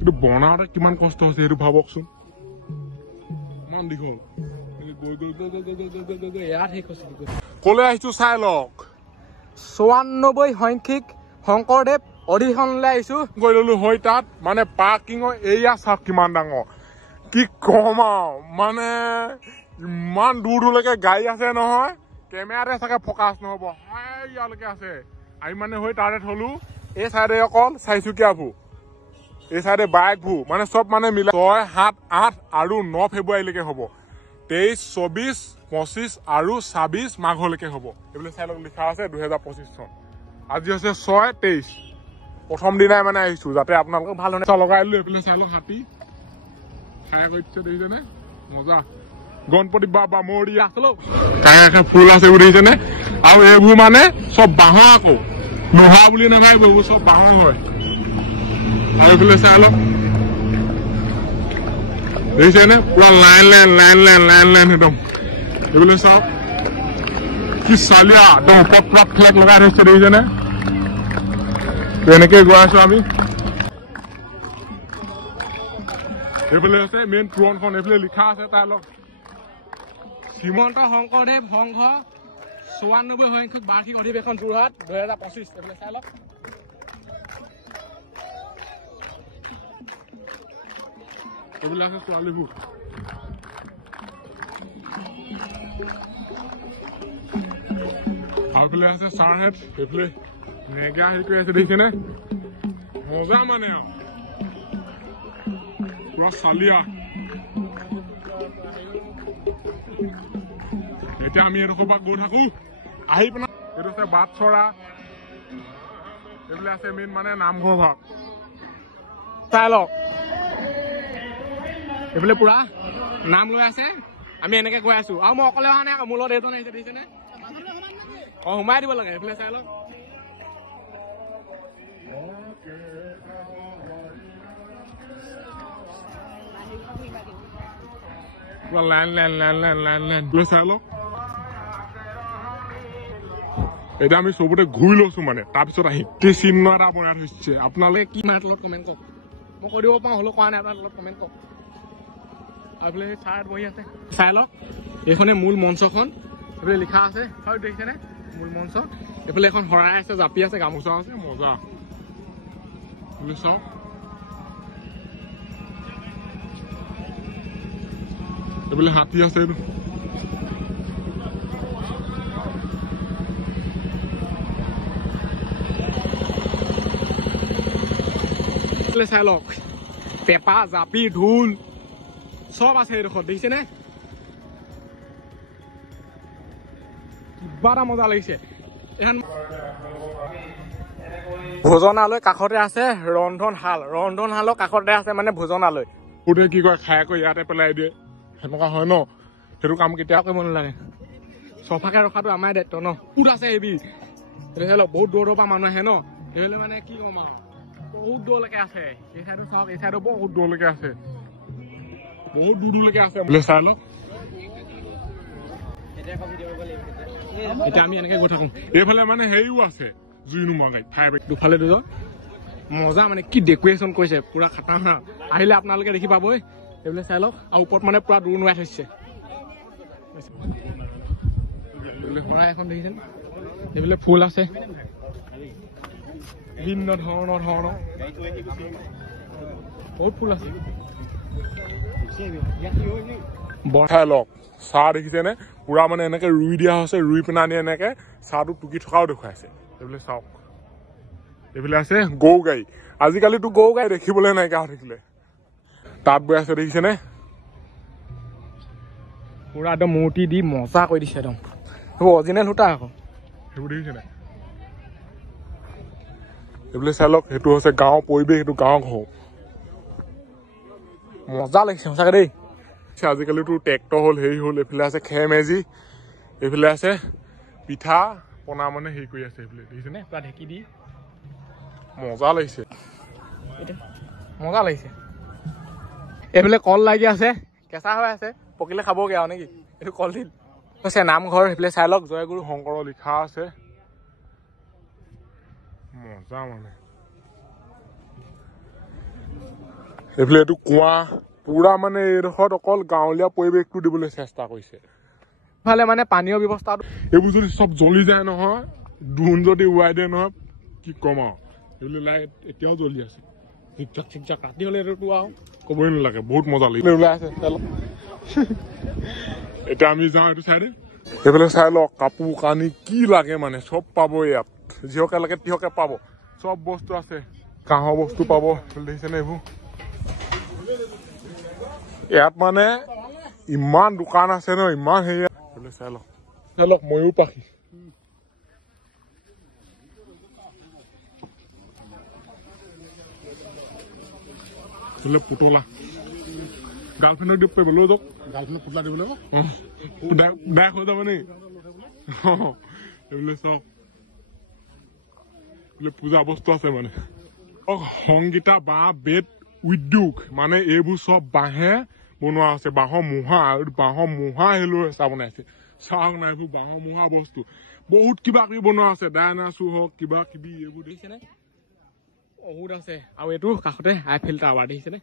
কিন্তু বনাওঁতে কিমান কষ্ট হৈছে সেইটো ভাবকচোন ইমান দীঘল কলে আহিছো চাই লওক 94 সংখ্যক শংকৰদেৱ অধিৱেশনলৈ আহিছো গৈ ললো হয় তাত মানে পাৰ্কিঙৰ এৰিয়া চাওক কিমান ডাঙৰ কি কম আৰু মানে ইমান দূৰ দূৰলৈকে গাড়ী আছে নহয় কেমেৰাতে চাগে ফকাচ নহব ইয়ালৈকে আছে আমি মানে হৈ তাতে থলো এই চাইডে অকল চাৰিচুকীয়াবোৰ এই চাইডে বাইকবোৰ মানে চব মানে মিলাই 6, 7, 8 আৰু 9 ফেব্ৰুৱাৰীলৈকে হ'ব 23, 24, 25 আৰু 26 মাঘলৈকে হ'ব এইবিলাক চাই লওক লিখা আছে 2025 চন আজি হৈছে 6, 23 প্ৰথম দিনাই মানে আহিছো যাতে আপোনালোকক ভাল ধৰণে লগাই দিলো এইফালে চাই লওক হাতী খাই কৰিছে দেখিছেনে মজা গণপতি বাবা মৰিয়া কাষে ফুল আছে দেখিছেনে আৰু এইবোৰ মানে চব বাঁহৰ আকৌ লোহা বুলি নাভাবিব এইবোৰ চব বাঁহৰ হয় আৰু এইফালে চাই লওক দেখিছেনে পুৰা লাইন একদম এইফালে চাওক কি চালিয়া একদম ওপৰত পুৰা ফ্লেগ লগাই থৈছে দেখিছেনে এনেকে গৈ আছো আমি এইফালে আছে মেইন তোৰণখন এইফালে লিখা আছে তাই লওক শ্ৰীমন্ত শংকৰদেৱ সংঘ 94 সংখ্যক বাৰ্ষিক অধিৱেশন যোৰহাট 2025 এইফালে চাই লওক এইফালে আছে ছোৱালীবোৰ আৰু এইফালে আছে ছাৰহেঁত এইফালে নেগা হেৰি কৰি আছে দেখিছেনে মজা মানে পুৰা চালিয়া এতিয়া আমি এডোখৰ পৰা গৈ থাকো আহি পেলাই এইটো আছে বাটচৰা এইফালে আছে মেইন মানে নামঘৰ ভাগ চাই লওক এইফালে পুৰা নাম লৈ আছে আমি এনেকে গৈ আছো আৰু মই অকলে অহা নাই মোৰ লগত এইজন আহিছে দেখিছেনে সোমাই দিব লাগে এইফালে চাই লওক লাইন চাই লওক এতিয়া আমি চবতে ঘূৰি লৈছো মানে তাৰপিছত আহি চিহ্ন এটা বনাই থৈছে আপোনালোকে কি মাৰ তলত কমেণ্ট কৰক মই কৈ দিব পাৰোঁ হ'লেও কোৱা নাই আপোনাৰ তলত কমেণ্ট কৰক এইফালে চাৰ্ট বহি আছে চাই লওক এইখনে মূল মঞ্চখন এইফালে লিখা আছে হয় দেখিছেনে মূল মঞ্চ এইফালে এখন শৰাই আছে জাপি আছে গামোচা আছে মজা চাওক এইফালে হাতী আছে চাই লওক পেপা জাপি ঢোল চব আছে এইডোখৰত দেখিছেনে কিবা এটা মজা লাগিছে ভোজনালয় কাষতে আছে ৰন্ধনশালৰ কাষতে আছে মানে ভোজনালয় গোটেই কি কয় খাই আকৌ ইয়াতে পেলাই দিয়ে সেনেকুৱা হয় ন সেইটো কাম কেতিয়াও কৰিব নালাগে চফাকে ৰখাটো আমাৰ দায়িত্ব ন ক'ত আছে এইবিধ বহুত দূৰৰ পৰা মানুহ আহে ন সেইবিলাক মানে কি কম আৰু বহুত দূৰলৈকে আছে এই চাইডো চাওক এই চাইডো বহুত দূৰলৈকে আছে বহুত দূৰলৈকে আছে চাই লওক এতিয়া আমি এনেকে গৈ থাকো এইফালে মানে হেৰিও আছে জুই নোমোৱা গাড়ী দুফালে দুজন মজা মানে কি ডেকৰেশ্যন কৰিছে পুৰা খাটাৰনাক আহিলে আপোনালোকে দেখি পাবই এইবিলাক চাই লওক আৰু ওপৰত মানে পুৰা দূৰ নোৱাই থৈছে শৰাই এখন দেখিছেনে এইবিলাক ফুল আছে বিভিন্ন ধৰণৰ বহুত ফুল আছে বঢ়াই লওক চাহ দেখিছেনে পুৰা মানে এনেকে ৰুই দিয়া হৈছে ৰুই পিনে আনি এনেকে চাহটো টুকি থকাও দেখুৱাইছে এইবিলাক চাওক এইফালে আছে গৰু গাড়ী আজিকালিতো গৰু গাড়ী দেখিবলৈ নাইকিয়া হৈ থাকিলে তাত বৈ আছে দেখিছেনে পুৰা একদম মূৰ্তি দি মজা কৰি দিছে একদম সেইবোৰ অৰিজিনেল সূতা আকৌ সেইবোৰ দেখিছেনে এইবিলাক চাই লওক সেইটো হৈছে গাঁৱৰ পৰিৱেশ সেইটো গাঁৱৰ ঘৰ মজা লাগিছে সঁচাকে দেই আজিকালিতো ট্ৰেক্টৰ হ'ল হেৰি হ'ল এইফালে আছে খেৰ মেজি এইফালে আছে পিঠা পনা মানে হেৰি কৰি আছে এইফালে দেখিছেনে পুৰা ঢেকি দি মজা লাগিছে এইফালে কল লাগি আছে কেঁচা হৈ আছে পকিলে খাবগে আৰু নেকি এইটো কলডিল হৈছে নামঘৰ সেইফালে চাই লওক জয়গুৰু শংকৰ লিখা আছে মজা মানে এইফালে এইটো কুঁৱা পুৰা মানে এইডোখৰত অকল গাঁৱলীয়া পৰিৱেশটো দিবলৈ চেষ্টা কৰিছে ইফালে মানে পানীয় ব্যৱস্থাটো এইবোৰ যদি চব জ্বলি যায় নহয় ড্ৰোন যদি উৰাই দিয়ে নহয় কি কম আৰু এইবিলাক লাইট এতিয়াও জ্বলি আছে চিকচাক চিকচাক ৰাতি হলে এইটো আৰু ক'বই নালাগে বহুত মজা লাগিলে ওলাই আছে এতিয়া আমি যাওঁ এইটো চাইডে এইফালে চাই লওক কাপোৰ কানি কি লাগে মানে চব পাব ইয়াত যিহকে লাগে তিহকে পাব চব বস্তু আছে কাঁহৰ বস্তু পাব দেখিছেনে এইবোৰ ইয়াত মানে ইমান দোকান আছে ন ইমান হেৰি চাই লওক ময়ূৰ পাখি পুতলা গাৰ্লফ্ৰেণ্ডক দিব পাৰিব লৈ যাওক গাৰ্লফ্ৰেণ্ডক পুতলা দিবলৈ ডাক হৈ যাব নি এইবোলে চব পূজা বস্তু আছে মানে সংগীতা বাঁহ বেত উদ্যোগ মানে এইবোৰ চব বাঁহে বনোৱা আছে বাঁহৰ মুঢ়া হেলৈ হেঁচা বনাইছে চাওক নাই এইবোৰ বাঁহৰ মুঢ়া বস্তু বহুত কিবা কিবি বনোৱা আছে ডাইনাছৰ হওক কিবা কিবি এইবোৰ দেখিছেনে বহুত আছে আৰু এইটো কাষতে আইফেল টাৱাৰ দেখিছেনে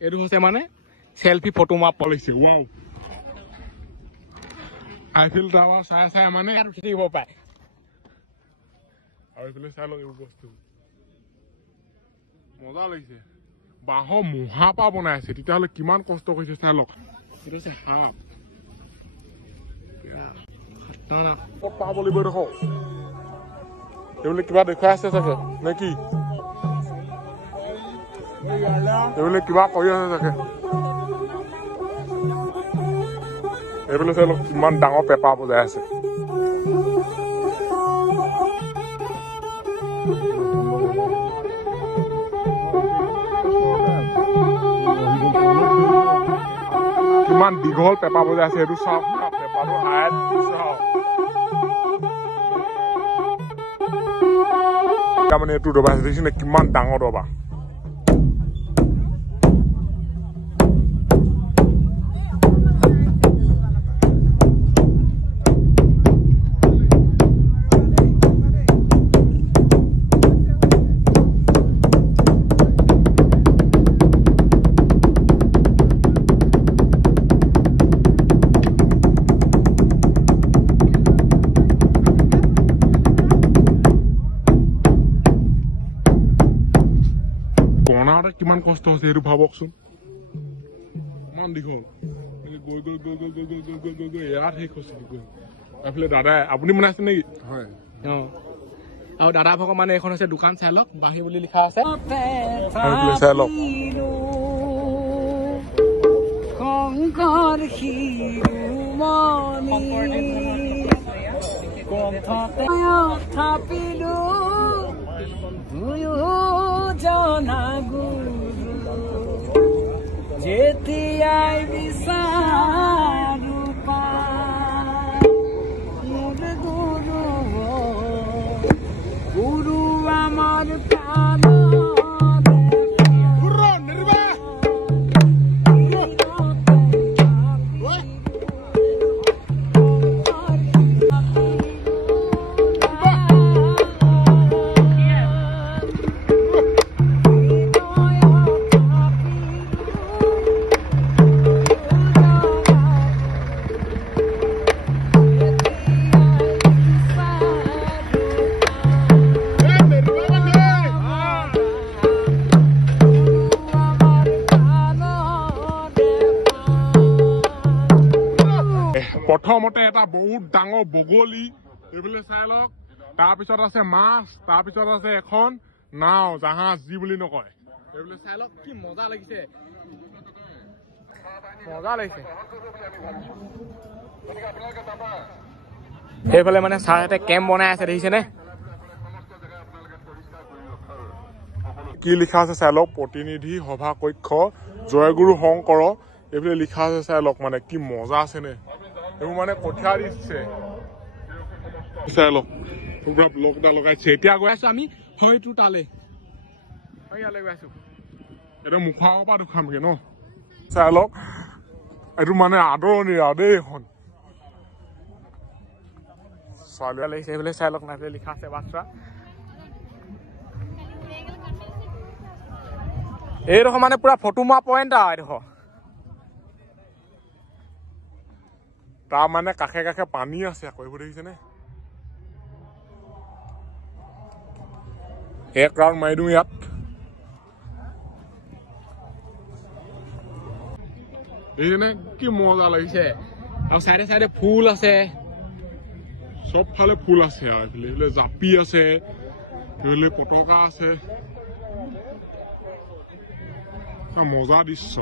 এইটো হৈছে মানে চেলফি ফটো মাপ পলিছে ৱাও আইফেল টাৱাৰ চাই চাই মানে উঠি থাকিব পাৰে আৰু এইফালে চাই লওক এইবোৰ বস্তু মজা লাগিছে বাঁহৰ মুঢ়া পৰা বনাই আছে তেতিয়াহ'লে কিমান কষ্ট কৰিছে চাই লওক এইটো হৈছে সাপ পাব লাগিব দেখোন এইবোলে কিবা দেখুৱাই আছে চাগে নে কি এইবোলে কিবা কৰি আছে চাগে এইবোলে চাই লওক কিমান ডাঙৰ পেপাৰ বজাই আছে কিমান দীঘল পেপাৰ বজাই আছে এইটো চাওক পেপাৰটো হাইট চাওক তাৰমানে এইটো দবা আছে দেখিছেনে কিমান ডাঙৰ দবা কিমান কষ্ট হৈছে সেইটো ভাবকচোন ইমান দীঘল গৈ গৈ গৈ গৈ গৈ গৈ গৈ গৈ গৈ গৈ ইয়াত শেষ হৈছে এইফালে দাদাই আপুনি বনাইছে নেকি হয় আৰু দাদা ভাগৰ মানে এখন আছে দোকান চাই লওক বাঁহী বুলি লিখা আছে চাই লওক যেতিয়াই বিচাৰো মোৰ গুৰু আমাৰ প্ৰাণ প্ৰথমতে এটা বহুত ডাঙৰ বগলী এইফালে চাই লওক তাৰপিছত আছে মাছ তাৰপিছত আছে এখন নাও জাহাজ যি বুলি নকয় এইফালে চাই লওক কি মজা লাগিছে সেইফালে মানে ছাৰহঁতে কেম্প বনাই আছে দেখিছেনে কি লিখা আছে চাই লওক প্ৰতিনিধি সভা কক্ষ জয়গুৰু শংকৰ এইফালে লিখা আছে চাই লওক মানে কি মজা আছে নে এইবোৰ মানে কঠীয়া দিছে চাই লওক পুৰা ব্লকটা লগাইছে এতিয়া গৈ আছো আমি হয়তো তালে ইয়ালৈ গৈ আছো এটা মুখৰ পৰা দেখুৱামগে ন চাই লওক এইটো মানে আদৰণি আৰু দেই এখন ছোৱালী লাগিছে এইফালে চাই লওক নাই লিখা আছে বাচ্চা এইডোখৰ মানে পুৰা ফটো মৰা পইণ্ট আৰু এইডোখৰ তাৰ মানে কাষে কাষে পানী আছে আকৌ এইবোৰ দেখিছেনে এক ৰাউণ্ড মাৰি দিওঁ ইয়াত এইজনে কি মজা লাগিছে আৰু চাইডে চাইডে ফুল আছে সব ফালে ফুল আছে আৰু এইফালে জাপি আছে পতাকা আছে মজা দৃশ্য